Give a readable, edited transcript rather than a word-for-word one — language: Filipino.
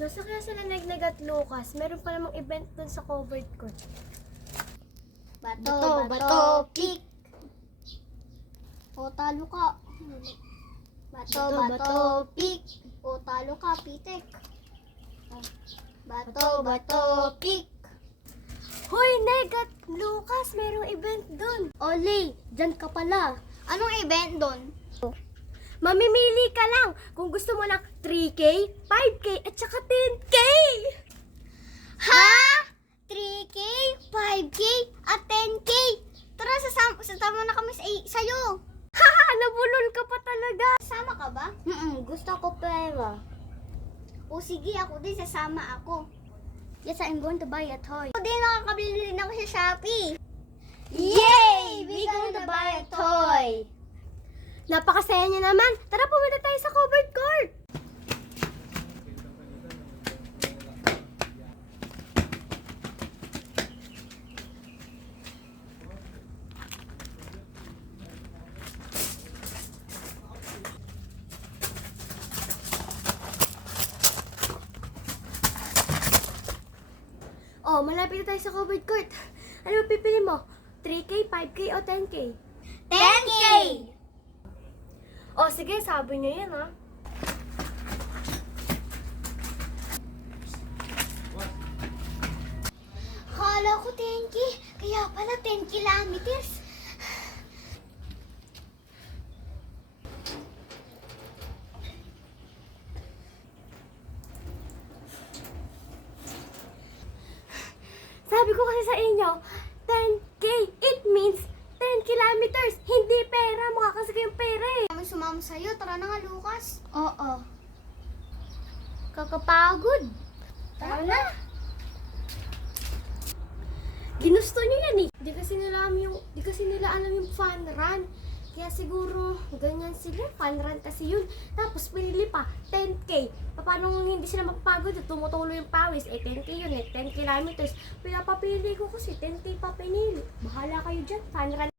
Nasa kaya sila Nagnag at Lucas? Meron pa namang event dun sa covered court. Bato, pick. O, talo ka. Bato, pick. O, talo ka, pitik. Bato, pick. Hoy, Neg at Lucas! Merong event dun. Oli, dyan ka pala. Anong event doon? Mamimili ka lang kung gusto mo ng 3K, 5K, at saka 10K! Ha? 3K, 5K, at 10K. Tara, sasama na kami sa'yo. Haha! Nabulol ka pa talaga! Sasama ka ba? Gusto ko pera. O sige, ako din, sasama ako. Yes, I'm going to buy a toy. Ako din, nakakabili rin ako sa Shopee. Yay! We're going to buy a toy. Napakasaya niya naman! Tara, pumunta tayo sa covered court! Oh, malapit na tayo sa covered court. Ano pipili mo? 3K, 5K, o 10K? 10K! Oh, sige, sabi niyo yan, ha? Kala ko 10K, kaya pala 10 kilometers. Sabi ko kasi sa inyo, 10K, it means 10 kilometers. Hindi pera, mukha kasi kayong pera eh. Kami sumama sa'yo, tara na nga, Lucas. Oo. Kakapagod. Tara na. Ginusto niyo yan eh. Di kasi nila alam yung fun run. Kaya siguro, ganyan sila. Fun run kasi yun. Tapos pinili pa, 10K. Paano hindi sila mapapagod? Tumutulo yung pawis. 10K yun 10 kilometers. Pinapapili ko kasi 10K pa pinili. Bahala kayo dyan. Fun run